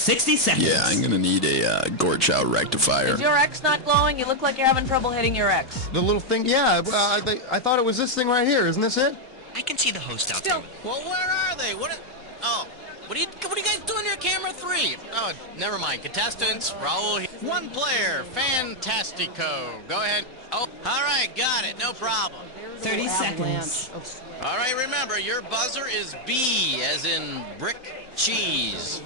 60 seconds. Yeah, I'm gonna need a Gorchow rectifier. Is your X not glowing? You look like you're having trouble hitting your X. The little thing, yeah, I thought it was this thing right here. Isn't this it? I can see the host out Still. there. Well, where are they? What are you guys doing here, camera 3? Oh, never mind. Contestants, Raul. One player, Fantastico. Go ahead. Oh, all right, got it. No problem. 30 seconds. All right, remember, your buzzer is B, as in brick cheese.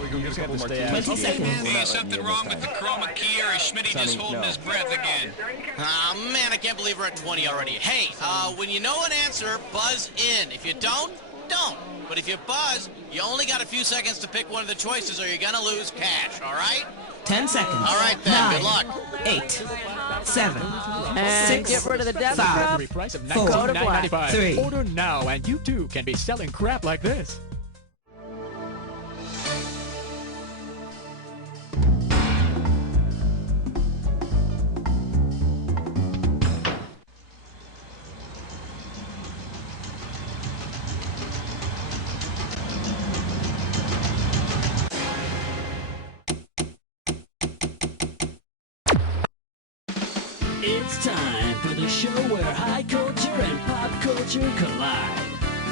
We can get a couple more 20 seconds. Is something wrong with the chroma key, or is Schmitty just holding his breath again? Ah, man, I can't believe we're at 20 already. Hey, when you know an answer, buzz in. If you don't, don't. But if you buzz, you only got a few seconds to pick one of the choices, or you're gonna lose cash, all right? 10 seconds. All right, then. 9, Good luck. 8, 7, And 6, get rid of the death 5, trap. Price of Four, $19.95. 3. Order now, and you too can be selling crap like this. It's time for the show where high culture and pop culture collide.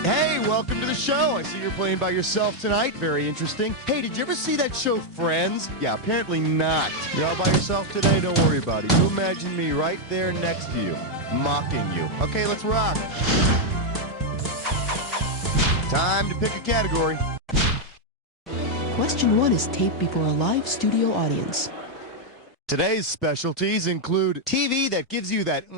Hey, welcome to the show. I see you're playing by yourself tonight. Very interesting. Hey, did you ever see that show Friends? Yeah, apparently not. You're all by yourself today? Don't worry about it. You imagine me right there next to you, mocking you. Okay, let's rock. Time to pick a category. Question 1 is taped before a live studio audience. Today's specialties include TV that gives you that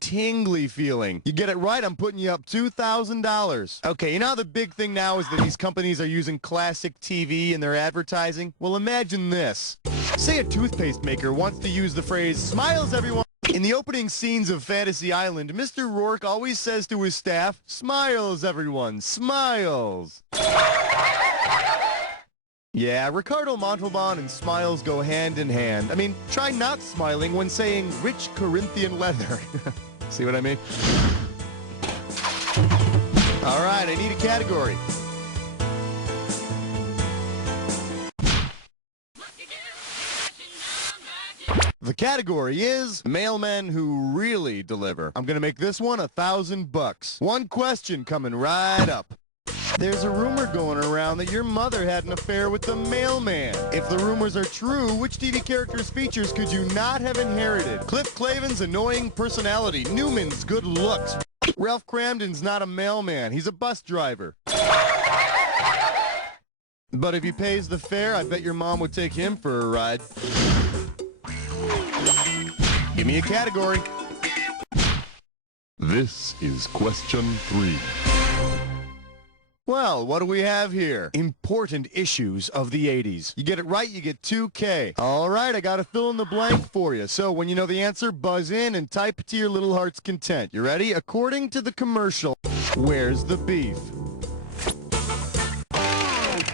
tingly feeling. You get it right, I'm putting you up $2,000. Okay, you know how the big thing now is that these companies are using classic TV in their advertising? Well, imagine this. Say a toothpaste maker wants to use the phrase, "Smiles, everyone." In the opening scenes of Fantasy Island, Mr. Rourke always says to his staff, "Smiles, everyone, smiles." Yeah, Ricardo Montalban and smiles go hand in hand. I mean, try not smiling when saying rich Corinthian leather. See what I mean? All right, I need a category. The category is mailmen who really deliver. I'm gonna make this one $1,000. One question coming right up. There's a rumor going around that your mother had an affair with the mailman. If the rumors are true, which TV character's features could you not have inherited? Cliff Clavin's annoying personality, Newman's good looks. Ralph Cramden's not a mailman, he's a bus driver. But if he pays the fare, I bet your mom would take him for a ride. Give me a category. This is question 3. Well, what do we have here? Important issues of the 80s. You get it right, you get 2K. All right, I got to fill in the blank for you. So when you know the answer, buzz in and type to your little heart's content. You ready? According to the commercial, where's the beef?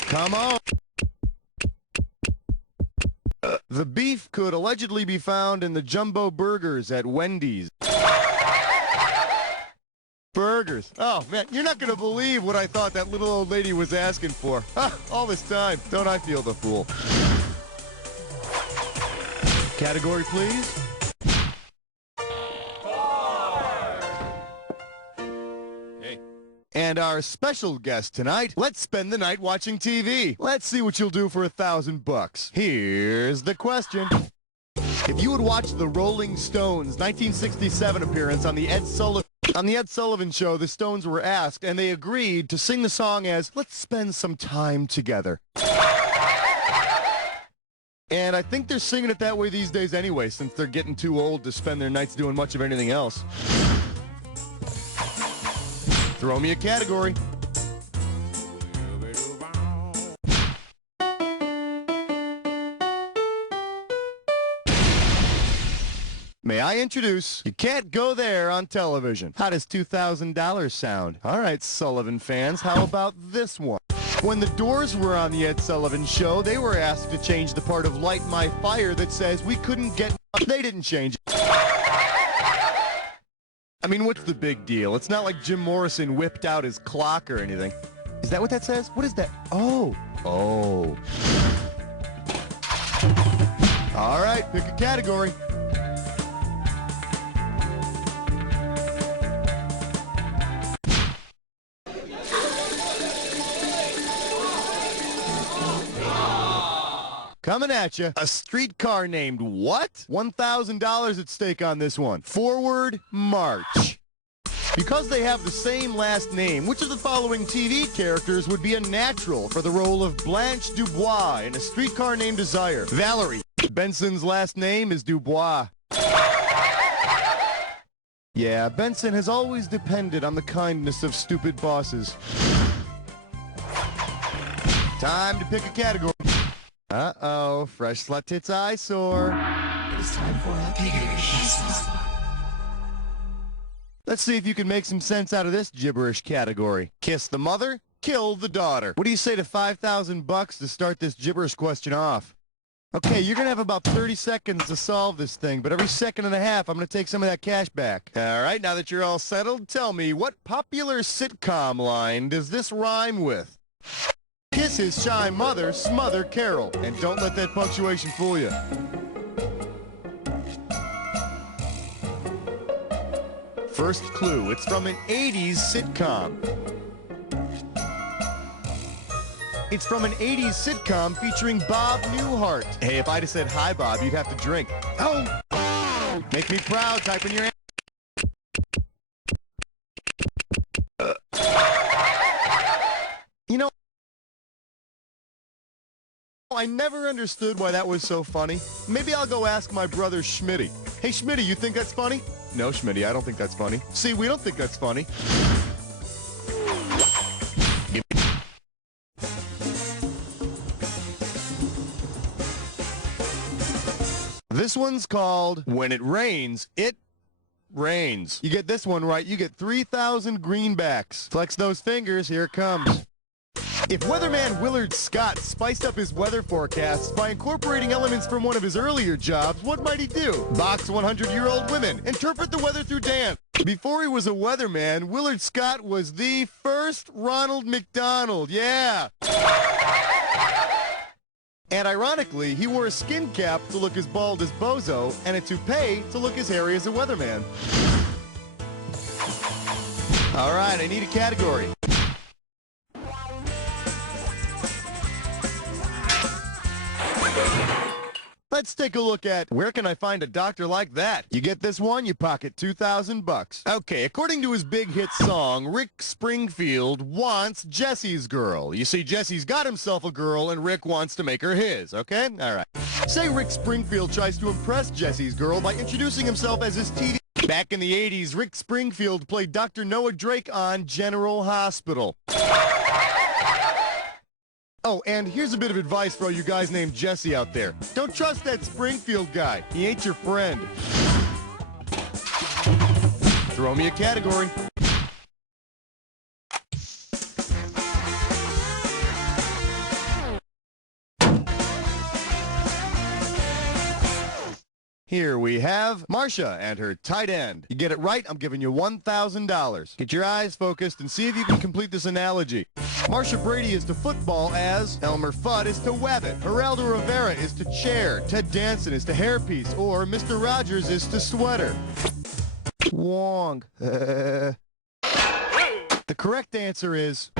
Come on. The beef could allegedly be found in the jumbo burgers at Wendy's. Burgers. Oh, man, you're not going to believe what I thought that little old lady was asking for. All this time. Don't I feel the fool? Category, please. Hey. And our special guest tonight, let's spend the night watching TV. Let's see what you'll do for $1,000. Here's the question. If you would watch the Rolling Stones' 1967 appearance on the Ed Sullivan Show, the Stones were asked, and they agreed to sing the song as, "Let's Spend Some Time Together." And I think they're singing it that way these days anyway, since they're getting too old to spend their nights doing much of anything else. Throw me a category. May I introduce, You Can't Go There on television. How does $2,000 sound? All right, Sullivan fans, how about this one? When the Doors were on the Ed Sullivan Show, they were asked to change the part of Light My Fire that says, "We couldn't get..." They didn't change it. I mean, what's the big deal? It's not like Jim Morrison whipped out his clock or anything. Is that what that says? What is that? Oh. All right, pick a category. Coming at you, a streetcar named what? $1,000 at stake on this one. Forward March. Because they have the same last name, which of the following TV characters would be a natural for the role of Blanche Dubois in A Streetcar Named Desire? Valerie. Benson's last name is Dubois. Yeah, Benson has always depended on the kindness of stupid bosses. Time to pick a category. Uh-oh, fresh slut tits eyesore. It's time for a piggish. Let's see if you can make some sense out of this gibberish category. Kiss the mother, kill the daughter. What do you say to $5,000 to start this gibberish question off? Okay, you're gonna have about 30 seconds to solve this thing, but every second and a half, I'm gonna take some of that cash back. All right, now that you're all settled, tell me, what popular sitcom line does this rhyme with? Kiss his shy mother, smother Carol. And don't let that punctuation fool you. First clue, it's from an 80s sitcom. It's from an 80s sitcom featuring Bob Newhart. Hey, if I'd have said hi, Bob, you'd have to drink. Oh! Make me proud, type in your answer. You know, I never understood why that was so funny. Maybe I'll go ask my brother Schmitty. Hey, Schmitty, you think that's funny? No, Schmitty, I don't think that's funny. See, we don't think that's funny. This one's called When It Rains, It Rains. You get this one right, you get 3,000 greenbacks. Flex those fingers, here it comes. If weatherman Willard Scott spiced up his weather forecasts by incorporating elements from one of his earlier jobs, what might he do? Box 100-year-old women. Interpret the weather through dance. Before he was a weatherman, Willard Scott was the first Ronald McDonald. Yeah. And ironically, he wore a skin cap to look as bald as Bozo and a toupee to look as hairy as a weatherman. All right, I need a category. Let's take a look at where can I find a doctor like that? You get this one, you pocket $2,000. Okay, according to his big hit song, Rick Springfield wants Jesse's girl. You see, Jesse's got himself a girl and Rick wants to make her his, okay? All right. Say Rick Springfield tries to impress Jesse's girl by introducing himself as his TV. Back in the 80s, Rick Springfield played Dr. Noah Drake on General Hospital. Oh, and here's a bit of advice for all you guys named Jesse out there. Don't trust that Springfield guy. He ain't your friend. Throw me a category. Here we have Marcia and her tight end. You get it right, I'm giving you $1,000. Get your eyes focused and see if you can complete this analogy. Marcia Brady is to football as Elmer Fudd is to Wabbit. Geraldo Rivera is to chair. Ted Danson is to hairpiece. Or Mr. Rogers is to sweater. Wong. The correct answer is...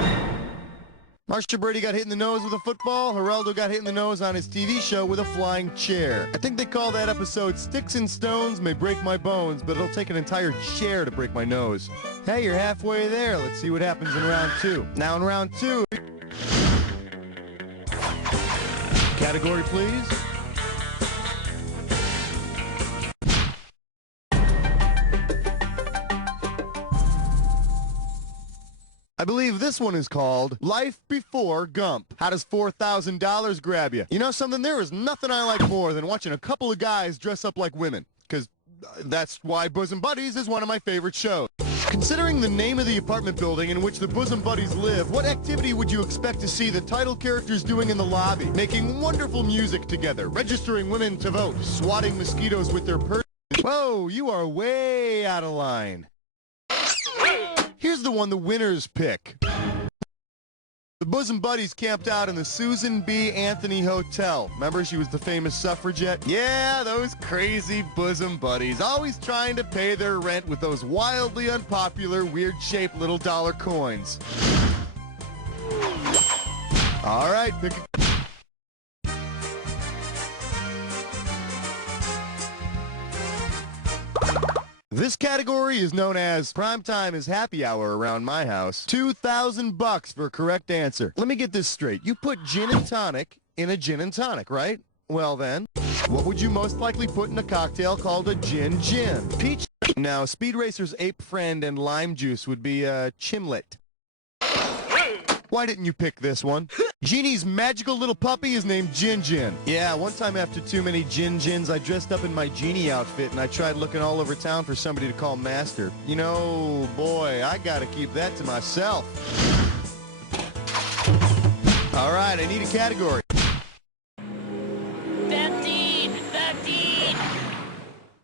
Marcia Brady got hit in the nose with a football. Geraldo got hit in the nose on his TV show with a flying chair. I think they call that episode Sticks and Stones May Break My Bones, but it'll take an entire chair to break my nose. Hey, you're halfway there. Let's see what happens in round two. Now in round two... Category, please. I believe this one is called Life Before Gump. How does $4,000 grab you? You know something? There is nothing I like more than watching a couple of guys dress up like women. Because that's why Bosom Buddies is one of my favorite shows. Considering the name of the apartment building in which the Bosom Buddies live, what activity would you expect to see the title characters doing in the lobby? Making wonderful music together, registering women to vote, swatting mosquitoes with their purses. Whoa, you are way out of line. Here's the one the winners pick. The bosom buddies camped out in the Susan B. Anthony Hotel. Remember, she was the famous suffragette? Yeah, those crazy bosom buddies, always trying to pay their rent with those wildly unpopular, weird-shaped little dollar coins. All right, pick a... This category is known as Primetime is Happy Hour around my house. $2,000 for a correct answer. Let me get this straight. You put gin and tonic in a gin and tonic, right? Well then, what would you most likely put in a cocktail called a gin? Peach. Now, Speed Racer's ape friend and lime juice would be a chimlet. Why didn't you pick this one? Genie's magical little puppy is named Jin Jin. Yeah, one time after too many Jin Jins, I dressed up in my Genie outfit and I tried looking all over town for somebody to call master. You know, boy, I gotta keep that to myself. All right, I need a category. 15! 15!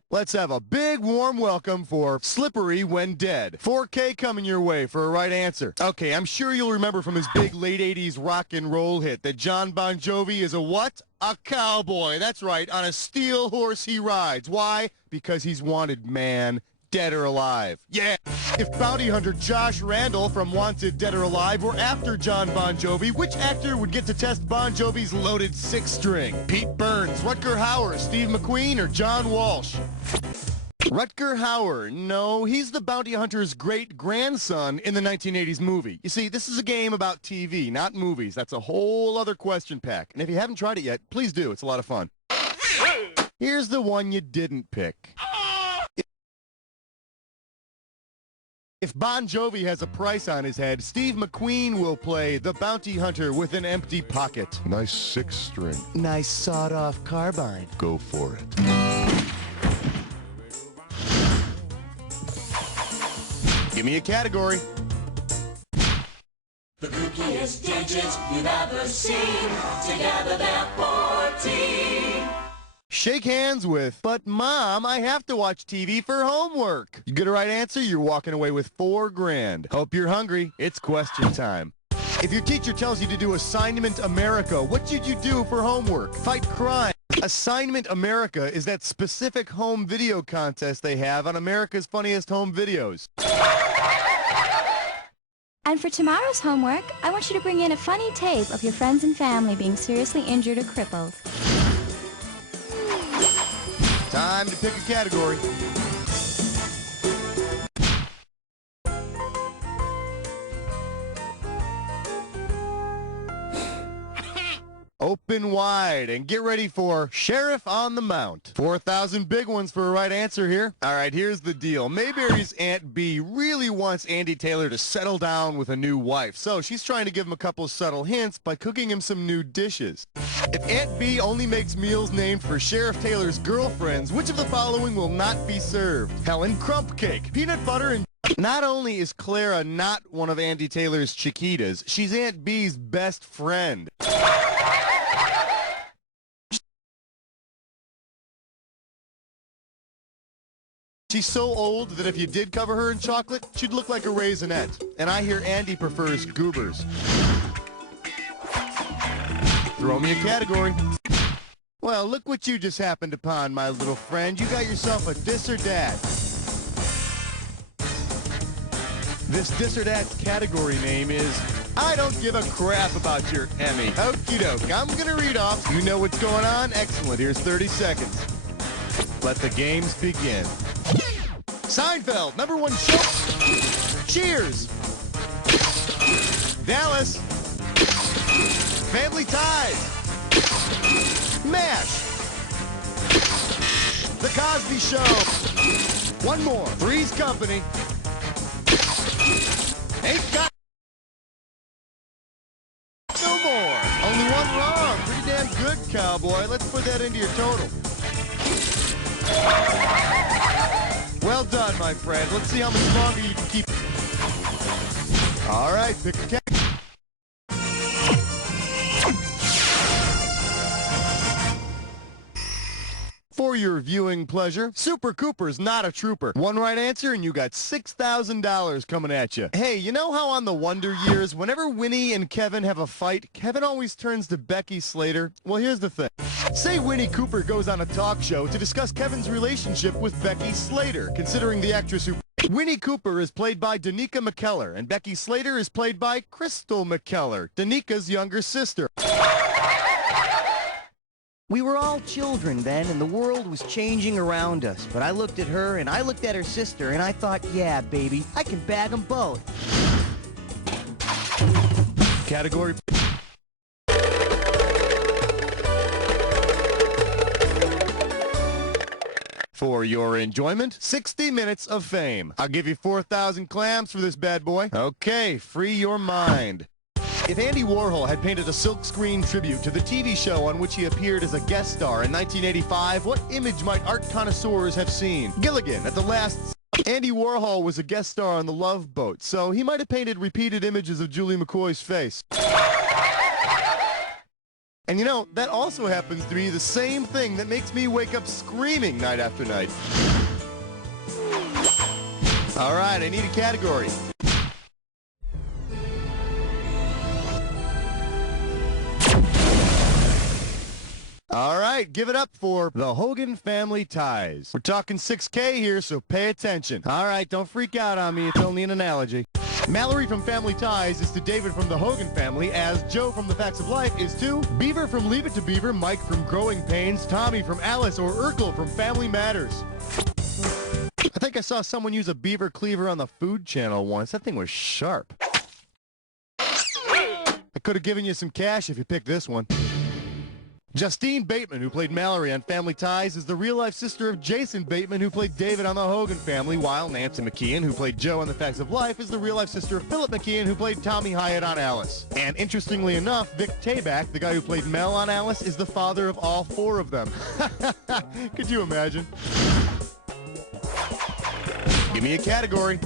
Let's have a big warm welcome for Slippery When Dead. 4K coming your way for a right answer. Okay, I'm sure you'll remember from his big late 80s rock and roll hit that John Bon Jovi is a what? A cowboy. That's right, on a steel horse he rides. Why? Because he's wanted, man. Dead or alive. Yeah. If bounty hunter Josh Randall from Wanted Dead or Alive were after John Bon Jovi, which actor would get to test Bon Jovi's loaded six-string? Pete Burns, Rutger Hauer, Steve McQueen, or John Walsh? Rutger Hauer. No, he's the bounty hunter's great-grandson in the 1980s movie. You see, this is a game about TV, not movies. That's a whole other question pack. And if you haven't tried it yet, please do. It's a lot of fun. Here's the one you didn't pick. If Bon Jovi has a price on his head, Steve McQueen will play the bounty hunter with an empty pocket. Nice six-string. Nice sawed-off carbine. Go for it. Give me a category. The kookiest digits you've ever seen. Together they're 14. Shake hands with, but Mom, I have to watch TV for homework. You get a right answer, you're walking away with $4 grand. Hope you're hungry. It's question time. If your teacher tells you to do Assignment America, what should you do for homework? Fight crime. Assignment America is that specific home video contest they have on America's Funniest Home Videos. And for tomorrow's homework, I want you to bring in a funny tape of your friends and family being seriously injured or crippled. Time to pick a category. Open wide and get ready for Sheriff on the Mount. 4,000 big ones for a right answer here. All right, here's the deal. Mayberry's Aunt Bee really wants Andy Taylor to settle down with a new wife, so she's trying to give him a couple of subtle hints by cooking him some new dishes. If Aunt Bee only makes meals named for Sheriff Taylor's girlfriends, which of the following will not be served? Helen Crump Cake, peanut butter, and... Not only is Clara not one of Andy Taylor's Chiquitas, she's Aunt Bee's best friend. She's so old that if you did cover her in chocolate, she'd look like a raisinette. And I hear Andy prefers goobers. Throw me a category. Well, look what you just happened upon, my little friend. You got yourself a dis or dat. This dis or dat category name is I don't give a crap about your Emmy. Okie doke, I'm gonna read off. You know what's going on? Excellent, here's 30 seconds. Let the games begin. Seinfeld, #1 show. Cheers. Dallas. Family Ties. MASH. The Cosby Show. One more. Three's Company. Ain't got no more. Only one wrong. Pretty damn good, cowboy. Let's put that into your total. Well done, my friend. Let's see how much longer you can keep. All right, pick a category. For your viewing pleasure. Super Cooper's not a trooper. One right answer and you got $6,000 coming at you. Hey, you know how on the Wonder Years, whenever Winnie and Kevin have a fight, Kevin always turns to Becky Slater? Well, here's the thing. Say Winnie Cooper goes on a talk show to discuss Kevin's relationship with Becky Slater, considering the actress who... Winnie Cooper is played by Danica McKellar, and Becky Slater is played by Crystal McKellar, Danica's younger sister. We were all children then, and the world was changing around us. But I looked at her, and I looked at her sister, and I thought, yeah, baby, I can bag them both. Category... For your enjoyment, 60 minutes of fame. I'll give you 4,000 clams for this bad boy. Okay, free your mind. If Andy Warhol had painted a silkscreen tribute to the TV show on which he appeared as a guest star in 1985, what image might art connoisseurs have seen? Gilligan at the last... Andy Warhol was a guest star on The Love Boat, so he might have painted repeated images of Julie McCoy's face. And you know, that also happens to be the same thing that makes me wake up screaming night after night. All right, I need a category. All right, give it up for the Hogan Family Ties. We're talking 6K here, so pay attention. All right, don't freak out on me. It's only an analogy. Mallory from Family Ties is to David from the Hogan family, as Joe from The Facts of Life is to Beaver from Leave It to Beaver, Mike from Growing Pains, Tommy from Alice, or Urkel from Family Matters. I think I saw someone use a beaver cleaver on the Food Channel once. That thing was sharp. I could have given you some cash if you picked this one. Justine Bateman, who played Mallory on Family Ties, is the real-life sister of Jason Bateman, who played David on The Hogan Family, while Nancy McKeon, who played Joe on The Facts of Life, is the real-life sister of Philip McKeon, who played Tommy Hyatt on Alice. And interestingly enough, Vic Tayback, the guy who played Mel on Alice, is the father of all four of them. Could you imagine? Give me a category.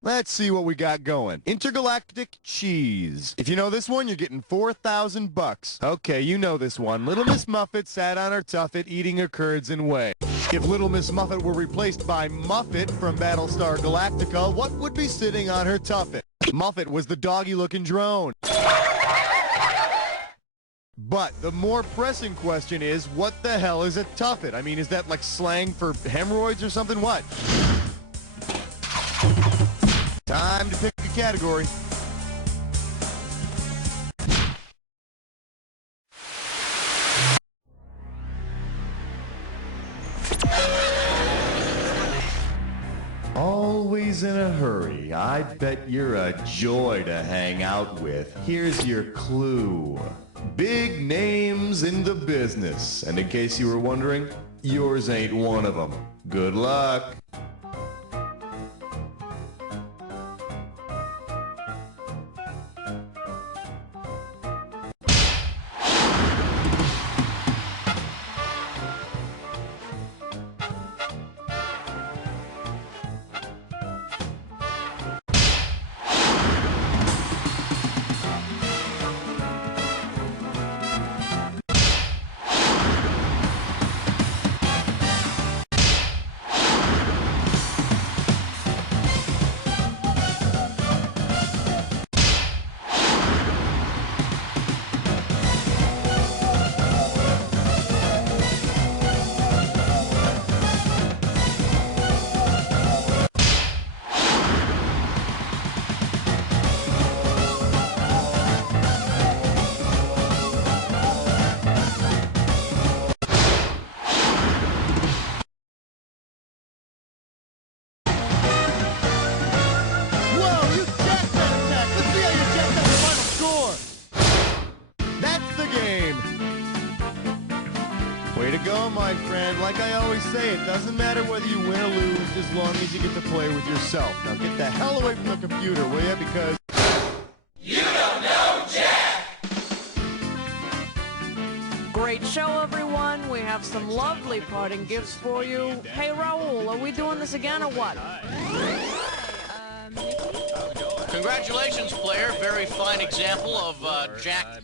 Let's see what we got going. Intergalactic cheese. If you know this one, you're getting 4,000 bucks. Okay, you know this one. Little Miss Muffet sat on her tuffet eating her curds and whey. If Little Miss Muffet were replaced by Muffet from Battlestar Galactica, what would be sitting on her tuffet? Muffet was the doggy-looking drone. But the more pressing question is, what the hell is a tuffet? I mean, is that like slang for hemorrhoids or something? What? Time to pick a category. Always in a hurry. I bet you're a joy to hang out with. Here's your clue. Big names in the business. And in case you were wondering, yours ain't one of them. Good luck. Way to go, my friend. Like I always say, it doesn't matter whether you win or lose as long as you get to play with yourself. Now get the hell away from the computer, will you? Because... You don't know Jack! Great show, everyone. We have some lovely parting gifts for you. Hey, Raul, are we doing this again or what? Congratulations, player. Very fine example of Jack